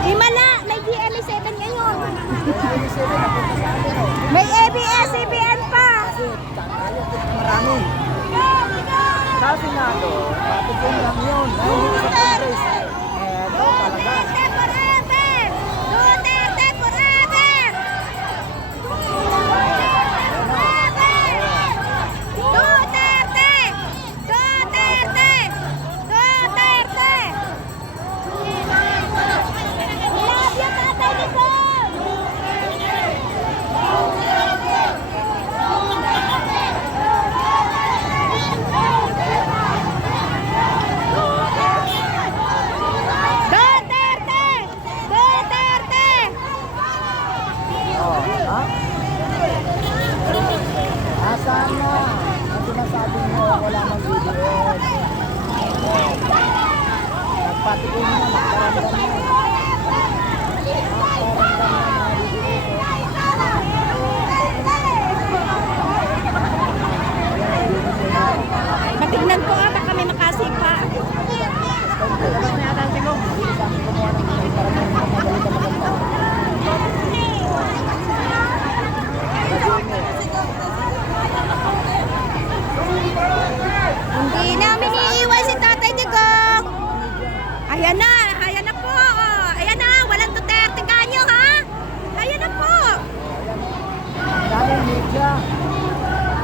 Himala, may GMA7 ngayon. May ABS-CBN pa. Marami. Sa Senado, matutunan lang yun. Dahil sa Congress, talaga. Duterte forever! Duterte! Duterte! Duterte! Love you, Tatay Digong! Duterte! Duterte! Ha? Asan na? Ang sinasabi mo, wala mang BDS. Nagpatikin na, nagparamdam na. Matignan ko baka may makasipa. Hindi namin iiwan si Tatay Digong. Ayan na po. Ayan na, walang Duterte kanyo ha. Ayan na po. Daming media.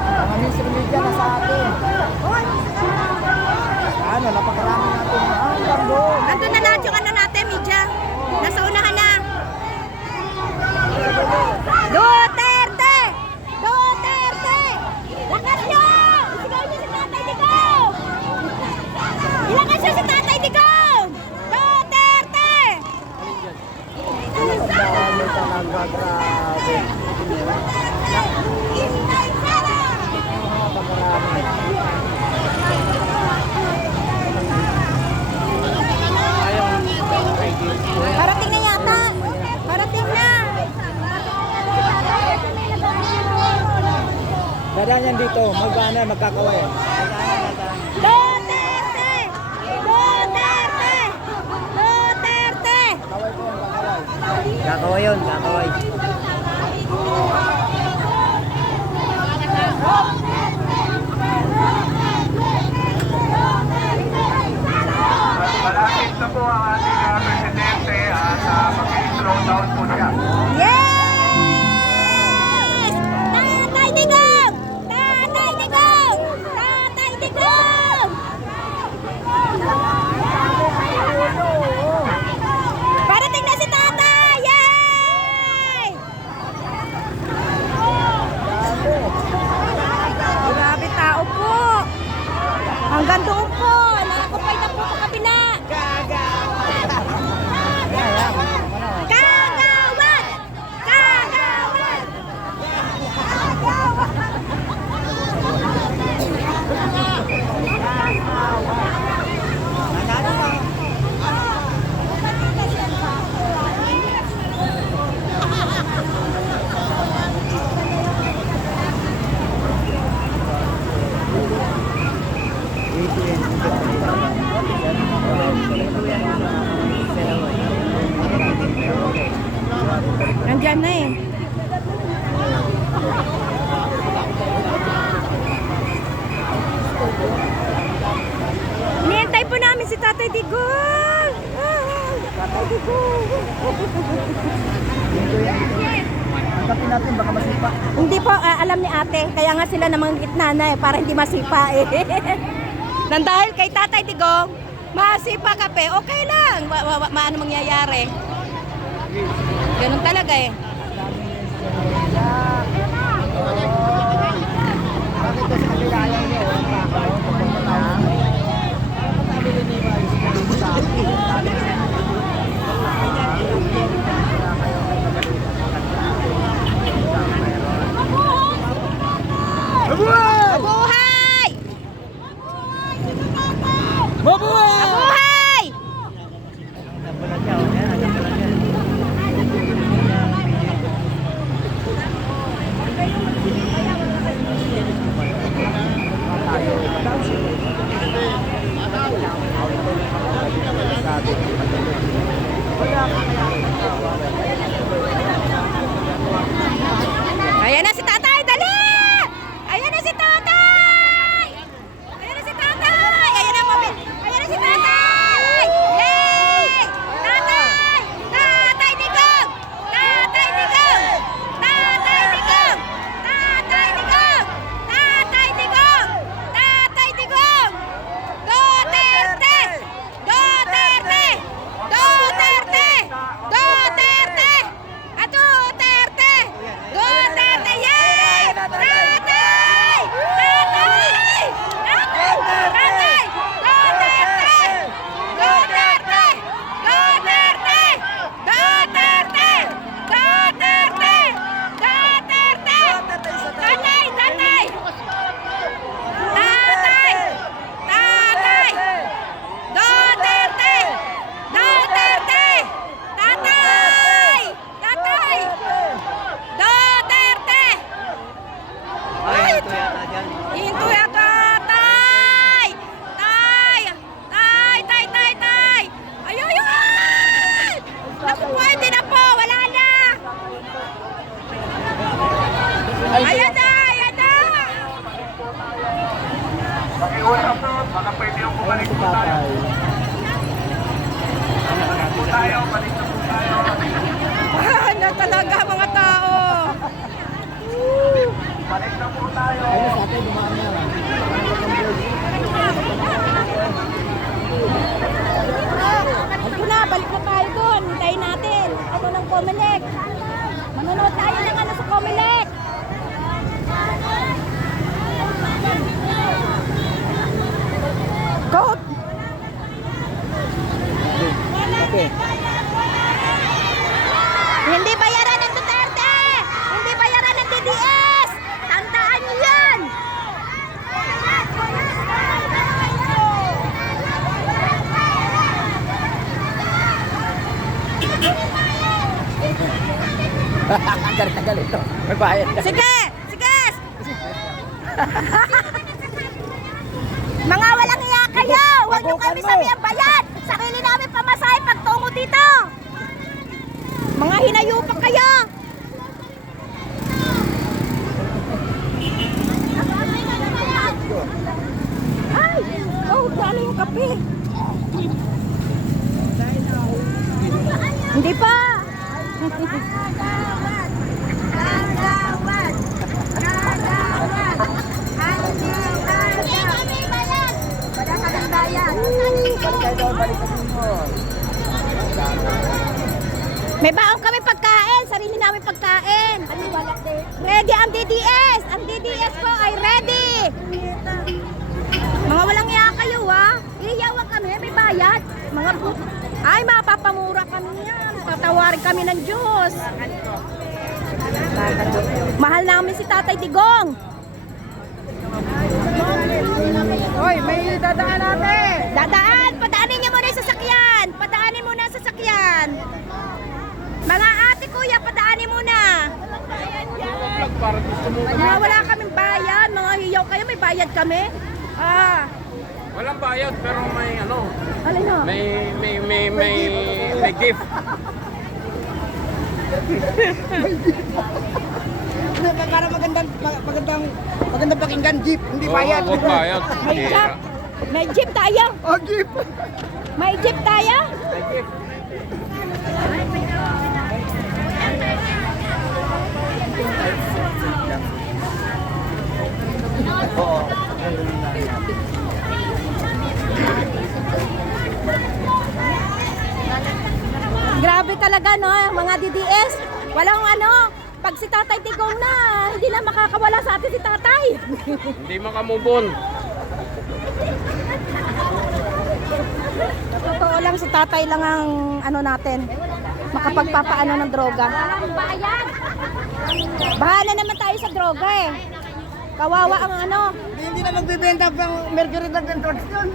Mga mainstream media na sa atin. Ano, napakarami natin. Hanggang doon. Nandun na lahat yung ano natin, media. Nasa unahan na. Duterte! Duterte! Lakas nyo! Isigaw nyo si Tatay Digong! Ilakas nyo si Tatay Digong! Duterte! Dami talaga, grabe. Napakarami. Parating na yata! Parating na! Dadaan yan dito, magkakaway. Duterte! Duterte! Duterte! Kakaway po yung kakaway. Kakaway yun, kakaway. Malapit na po ang ating presidente at mag-slow down po siya. Yes! Tatay Digong! Tatay Digong! Tatay Digong! Parating na si Tatay! Yay! Grabe tao po! Hanggang doon po! Nakakupay na po sa kabila! Kagawad! Kagawad! Nandyan na eh. Hinihintay po namin si Tatay Digong. Tatay Digong. Angkapin natin, baka masipa. Hindi po, alam ni ate. Kaya nga sila namang gitna na eh, para hindi masipa eh. Nang dahil kay Tatay Digong, masipa kape, okay lang. Ano mangyayari? Ganun talaga eh. Bakit kasi kabila ayaw niyo? Walang tao, pupunta lang. Nabili ni Maris sa akin. Mabuhay! Mabuhay! Mabuhay! Mabuhay! Ayun sa atin, dumaan na. Ito na, balik na tayo doon. Hintayin natin. Ano ng Comelec. Manonood tayo ng ano sa Comelec. Go! Okay. Hindi bayaran ng Duterte! Hindi bayaran ng DDS! Tandaan niyo yan! Galit na galit to. May bayad na. Sige! Sige! Mga walang iya kayo! Huwag niyo kami sabihan bayad! Sarili namin pamasahe pagtungo dito! Mga hinayupak kayo! Ay! Oh, dali yung kape! Hindi pa! May baon kami pagkain, sarili namin pagkain. Ready ang DDS. Ang DDS ko ay ready. Mga walang iya kayo ha. Iyawan kami, may bayad. Mga ay mapapamura kami yan. Patawarin kami ng Diyos. Mahal namin si Tatay Digong. Hoy, may dadaan natin. Dadaan, padaanin niyo muna yung sasakyan. Padaanin muna ang sasakyan. Mga ate, kuya, padaanin muna. Mga wala kaming bayad. Mga hiyaw kayo, may bayad kami. Ah, Walang bayad pero may ano, alin na? may gift. Para magandang pakinggan, jeep, hindi bayad. Huwag bayad. May jeep. May jeep tayo. Oh, jeep. May jeep tayo. May gift. Grabe talaga no, mga DDS. Walang ano, pag si Tatay Digong na, hindi na makakawala sa atin si Tatay. Hindi makamubon. Totoo lang si Tatay lang ang ano natin, makapagpapaano ng droga. Bahala naman tayo sa droga eh. Kawawa ang ano. Hindi na magbibenta pang mercury drug and drugs yun.